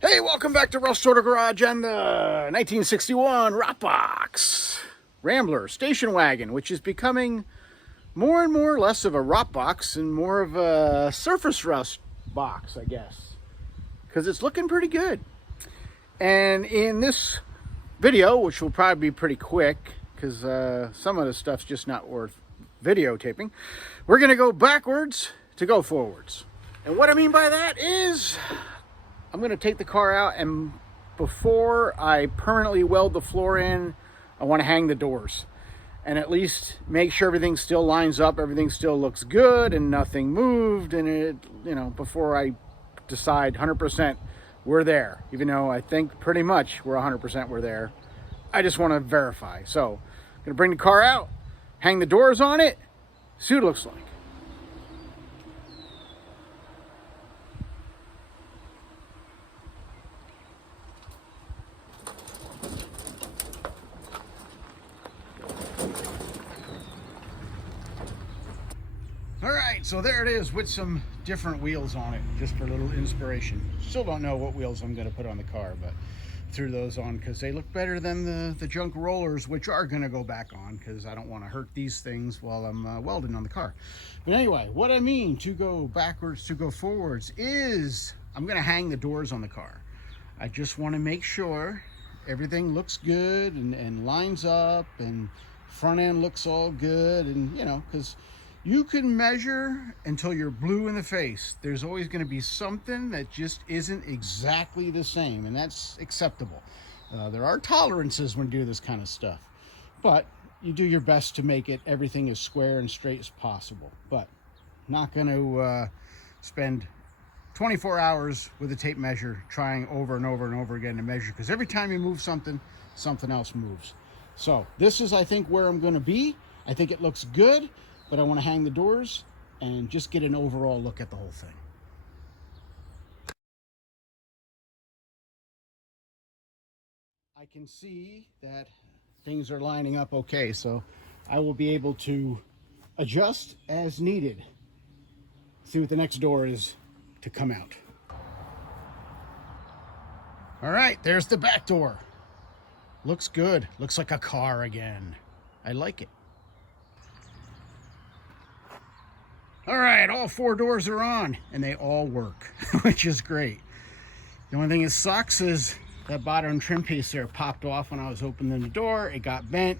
Hey, welcome back to Russ Auto Garage and the 1961 Rockbox Rambler station wagon, which is becoming more and more less of a rock box and more of a surface rust box, I guess, because it's looking pretty good. And in this video, which will probably be pretty quick because some of the stuff's just not worth videotaping, we're going to go backwards to go forwards. And what I mean by that is I'm going to take the car out, and before I permanently weld the floor in, I want to hang the doors and at least make sure everything still lines up, everything still looks good and nothing moved, and it, before I decide 100% we're there, even though I think pretty much we're 100% we're there. I just want to verify. So I'm going to bring the car out, hang the doors on it, see what it looks like. All right, so there it is with some different wheels on it, just for a little inspiration. Still don't know what wheels I'm going to put on the car, but threw those on because they look better than the junk rollers, which are going to go back on because I don't want to hurt these things while I'm welding on the car. But anyway, what I mean to go backwards to go forwards is I'm going to hang the doors on the car. I just want to make sure everything looks good and lines up, and front end looks all good, and because you can measure until you're blue in the face. There's always going to be something that just isn't exactly the same, and that's acceptable. There are tolerances when you do this kind of stuff, but you do your best to make it everything as square and straight as possible. But not going to spend 24 hours with a tape measure trying over and over and over again to measure, because every time you move something, something else moves. So this is, I think, where I'm going to be. I think it looks good, but I want to hang the doors and just get an overall look at the whole thing. I can see that things are lining up okay, so I will be able to adjust as needed. See what the next door is to come out. All right, there's the back door. Looks good. Looks like a car again. I like it. All right, all four doors are on, and they all work, which is great. The only thing that sucks is that bottom trim piece there popped off when I was opening the door. It got bent,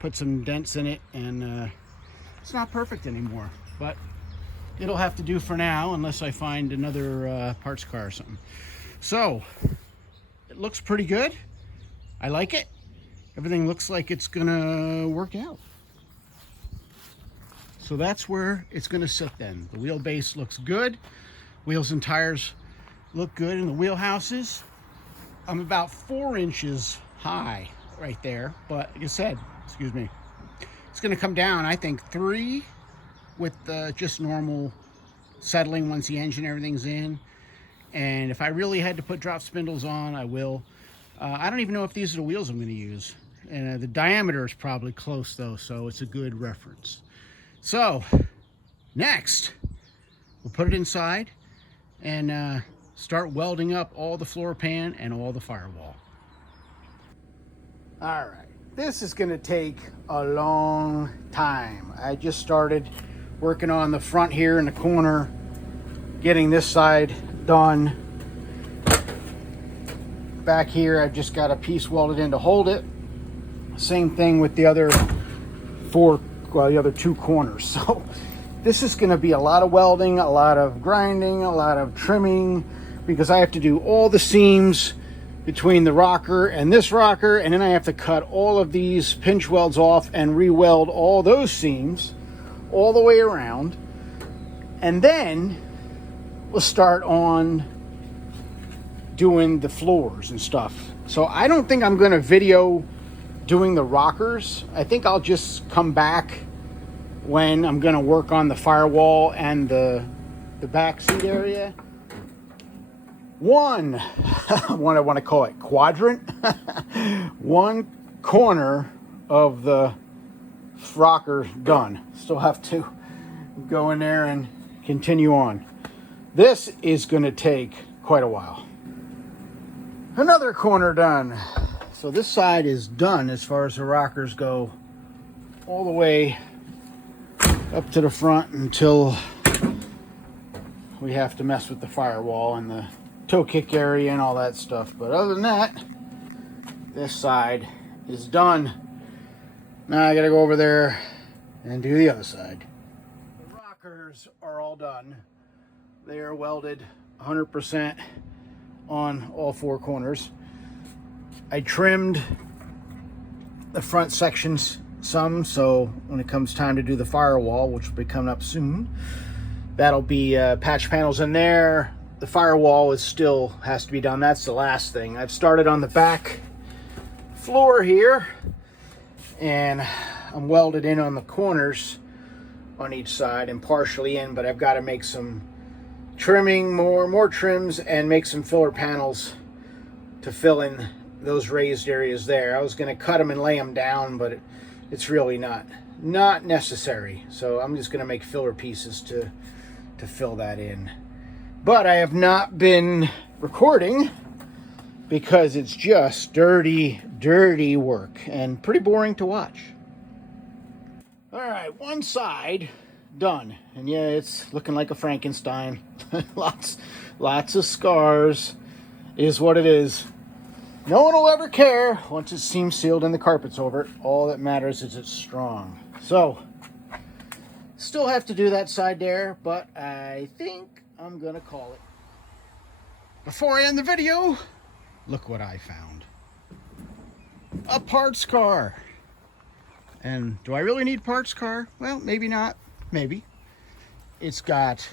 put some dents in it, and it's not perfect anymore. But it'll have to do for now, unless I find another parts car or something. So it looks pretty good. I like it. Everything looks like it's gonna work out. So that's where it's going to sit then. The wheelbase looks good. Wheels and tires look good in the wheelhouses. I'm about 4 inches high right there, but like I said, excuse me, it's going to come down, I think, 3 with just normal settling once the engine, everything's in. And if I really had to put drop spindles on, I will. I don't even know if these are the wheels I'm going to use. And the diameter is probably close though, so it's a good reference. So next, we'll put it inside and start welding up all the floor pan and all the firewall. All right, this is going to take a long time. I just started working on the front here in the corner, getting this side done. Back here, I've just got a piece welded in to hold it. Same thing with the other the other 2 corners. So this is going to be a lot of welding, a lot of grinding, a lot of trimming, because I have to do all the seams between the rocker and this rocker, and then I have to cut all of these pinch welds off and re-weld all those seams all the way around. And then we'll start on doing the floors and stuff. So I don't think I'm going to video doing the rockers. I think I'll just come back when I'm going to work on the firewall and the back seat area. What I want to call it, quadrant. One corner of the rocker done. Still have to go in there and continue on. This is going to take quite a while. Another corner done. So this side is done as far as the rockers go, all the way up to the front until we have to mess with the firewall and the toe kick area and all that stuff. But other than that, this side is done. Now I gotta go over there and do the other side. The rockers are all done. They are welded 100% on all four corners. I trimmed the front sections some, so when it comes time to do the firewall, which will be coming up soon, that'll be patch panels in there. The firewall is still has to be done. That's the last thing. I've started on the back floor here, and I'm welded in on the corners on each side and partially in, but I've got to make some trimming, more trims, and make some filler panels to fill in those raised areas there. I was going to cut them and lay them down, but it's really not necessary. So I'm just going to make filler pieces to fill that in. But I have not been recording because it's just dirty work and pretty boring to watch. All right, one side done, and yeah, it's looking like a Frankenstein. lots of scars is what it is. No one will ever care once it's seam sealed and the carpet's over it. All that matters is it's strong. So still have to do that side there, but I think I'm gonna call it. Before I end the video, look what I found. A parts car. And do I really need parts car? Well, maybe not. Maybe. It's got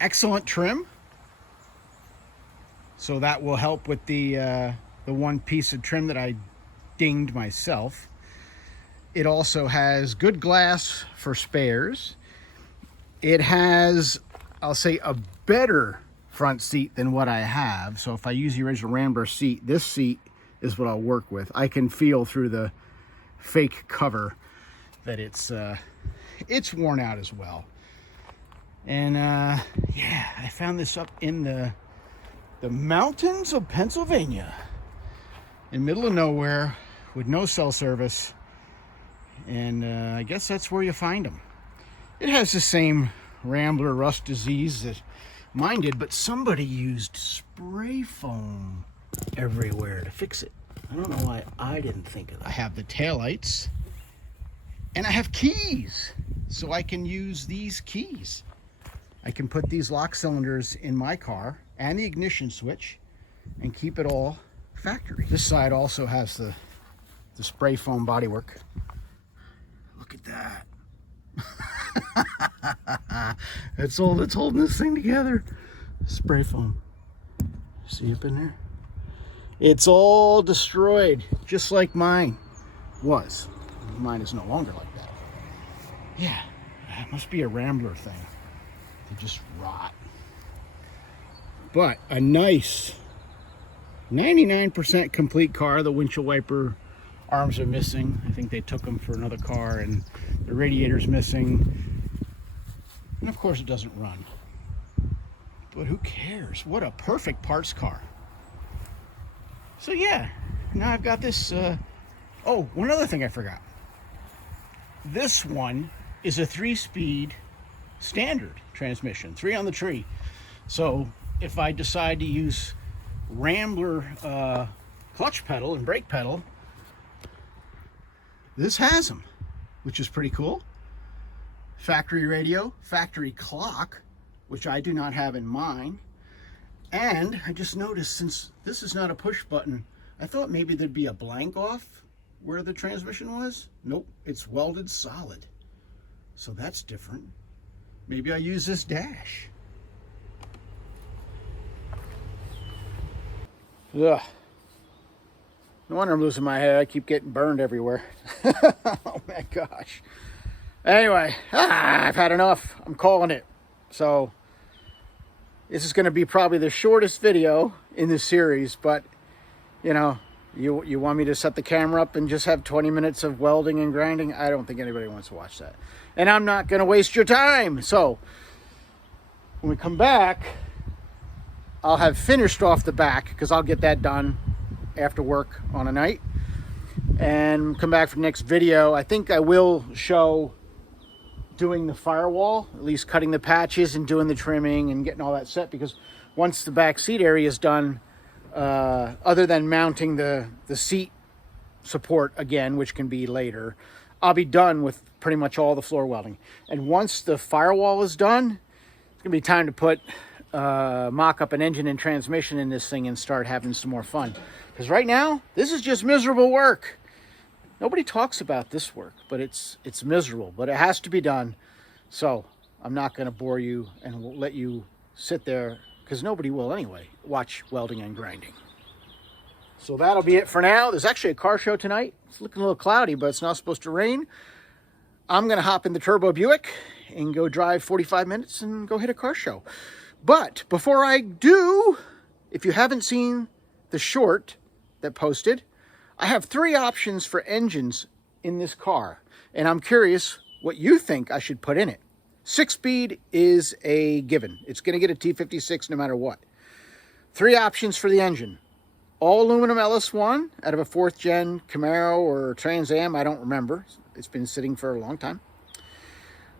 excellent trim, so that will help with the one piece of trim that I dinged myself. It also has good glass for spares. It has, I'll say, a better front seat than what I have. So if I use the original Rambler seat, this seat is what I'll work with. I can feel through the fake cover that it's worn out as well. And yeah, I found this up in the mountains of Pennsylvania, in middle of nowhere, with no cell service, and I guess that's where you find them. It has the same Rambler rust disease that mine did, but somebody used spray foam everywhere to fix it. I don't know why I didn't think of that. I have the taillights, and I have keys, so I can use these keys. I can put these lock cylinders in my car and the ignition switch and keep it all factory. This side also has the spray foam bodywork. Look at that. That's all that's holding this thing together. Spray foam. See up in there? It's all destroyed, just like mine was. Mine is no longer like that. Yeah, it must be a Rambler thing. They just rot. But a nice 99% complete car. The windshield wiper arms are missing. I think they took them for another car, and the radiator's missing. And of course it doesn't run. But who cares? What a perfect parts car. So yeah, now I've got this. Oh, one other thing I forgot. This one is a 3-speed standard transmission, 3 on the tree. So if I decide to use Rambler clutch pedal and brake pedal, this has them, which is pretty cool. Factory radio, factory clock, which I do not have in mine. And I just noticed, since this is not a push button, I thought maybe there'd be a blank off where the transmission was. Nope, it's welded solid. So that's different. Maybe I use this dash. Ugh. No wonder I'm losing my head. I keep getting burned everywhere. Oh my gosh. Anyway, I've had enough. I'm calling it. So this is going to be probably the shortest video in this series, but you know, you want me to set the camera up and just have 20 minutes of welding and grinding? I don't think anybody wants to watch that. And I'm not going to waste your time. So when we come back, I'll have finished off the back, because I'll get that done after work on a night and come back for the next video. I think I will show doing the firewall, at least cutting the patches and doing the trimming and getting all that set, because once the back seat area is done, other than mounting the seat support again, which can be later, I'll be done with pretty much all the floor welding. And once the firewall is done, it's gonna be time to put mock up an engine and transmission in this thing and start having some more fun. Because right now, this is just miserable work. Nobody talks about this work, but it's miserable, but it has to be done. So I'm not gonna bore you and we'll let you sit there, because nobody will anyway, watch welding and grinding. So that'll be it for now. There's actually a car show tonight. It's looking a little cloudy, but it's not supposed to rain. I'm gonna hop in the Turbo Buick and go drive 45 minutes and go hit a car show. But before I do, if you haven't seen the short that posted, I have 3 options for engines in this car, and I'm curious what you think I should put in it. 6-speed is a given. It's gonna get a T56 no matter what. 3 options for the engine. All aluminum LS1 out of a 4th gen Camaro or Trans Am, I don't remember. It's been sitting for a long time.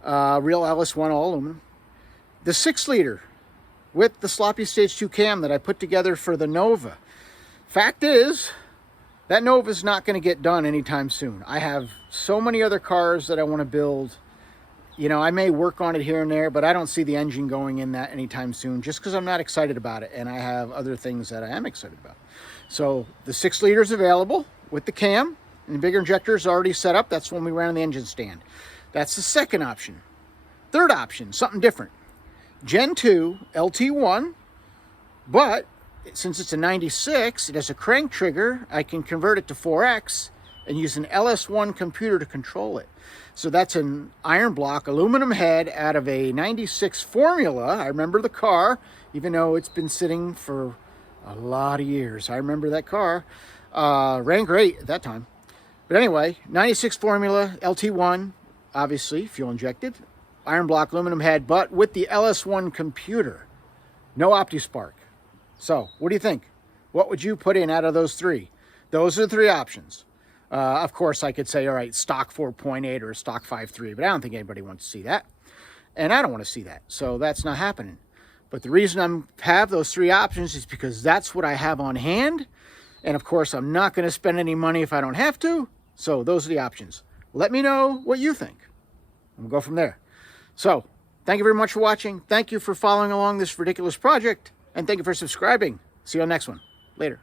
Real LS1 all aluminum. The 6-liter with the sloppy stage 2 cam that I put together for the Nova. Fact is, that Nova is not going to get done anytime soon. I have so many other cars that I want to build. You know, I may work on it here and there, but I don't see the engine going in that anytime soon, just because I'm not excited about it, and I have other things that I am excited about. So the 6-liter is available with the cam, and the bigger injector is already set up. That's when we ran on the engine stand. That's the second option. Third option, something different. Gen 2 LT1, but since it's a 96, it has a crank trigger. I can convert it to 4X and use an LS1 computer to control it. So that's an iron block aluminum head out of a 96 Formula. I remember the car, even though it's been sitting for a lot of years. I remember that car. Ran great at that time. But anyway, 96 Formula LT1, obviously fuel injected, iron block aluminum head, but with the LS1 computer. No OptiSpark. So, what do you think? What would you put in out of those 3? Those are the 3 options. Of course, I could say, all right, stock 4.8 or stock 5.3, but I don't think anybody wants to see that. And I don't want to see that, so that's not happening. But the reason I have those 3 options is because that's what I have on hand. And of course, I'm not going to spend any money if I don't have to. So those are the options. Let me know what you think. We'll go from there. So, thank you very much for watching. Thank you for following along this ridiculous project. And thank you for subscribing. See you on the next one. Later.